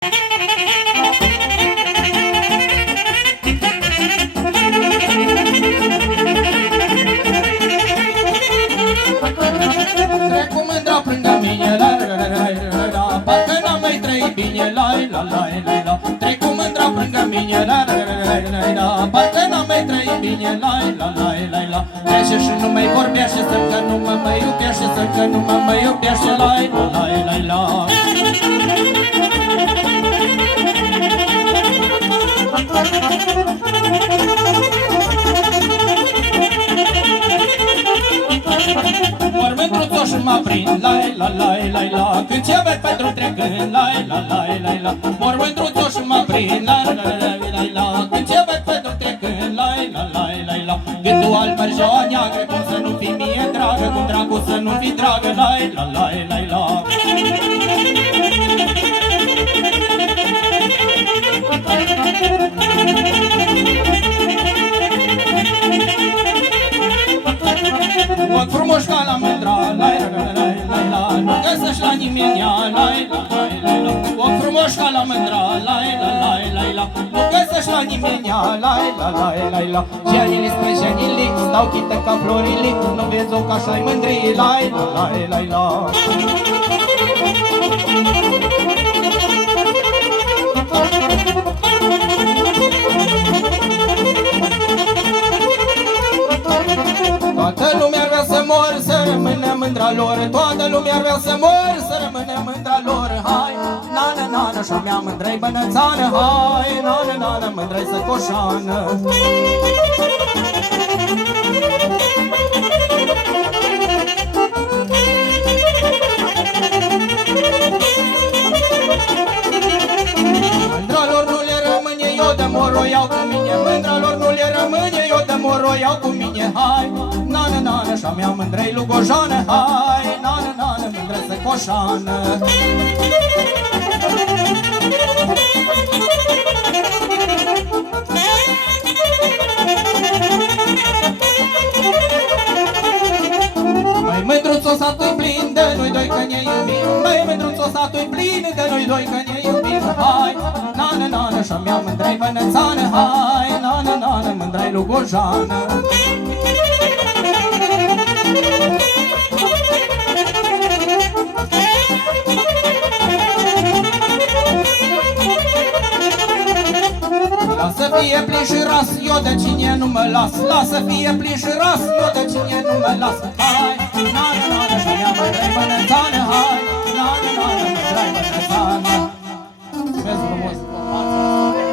Trecu mândra lângă mine, la la la la la, parcă n-am mai trăit bine, la la la la la. Trecu mândra lângă mine, la la la la la, parcă n-am mai trăit bine, la la la la la. Trece și nu mai vorbește, să că nu mă mai iubește, să că nu mă mai iubește, la la la la la. Mormântru-ți-o și mă prind, la la la la la. Când ce văd pentru trecând, la la la la la. Mormântru-ți-o și mă prind, la la la la la. Când ce văd pentru trecând, la la la la la. Gândul alb mărgeaua neagră, cum să nu fii mie dragă, cum dracu să nu fii dragă, la la la la la. Ochi frumoși ca la mândra, la la la la la. Nu găsești la nimeni, la la la la la. Ochi frumoși ca la mândra, la la la la la. Nu găsești la nimeni, la la la la la. Janili spre janili, stau chită ca florile. Nu vezi o ca așa-i mândrie, la la la la la. Toată lumea vrea să mor, să rămână mândra lor. Toată lumea vrea să mor, să rămână mândra lor. Hai, na-na, na-na, și-a mea mândră-i bănățană. Hai, na-na, na-na, mândră-i săcoșană. Mândra lor nu le rămâne, eu de mor o iau cu mine. Mândra lor nu le rămâne, eu de mor o iau cu mine. Hai, na-na, na-na, și-a mea mândră-i lugojană. Hai, na-na, na-na, mândră-i săcoșană. Măi mândruț-o satul-i plin de noi doi că ne iubim. Măi mândruț-o satul-i plin de noi doi că ne iubim. Hai, na-na, na-na, și-a mea mândră-i bănățană. Hai, na-na, na-na, mândră-i lugojană. Lasă fie plin și ras, eu de cine nu mă las. Lasă fie plin și ras, eu de cine nu mă las. Hai, na-na, na-na, și-a mea mândră-i bănățană. Hai,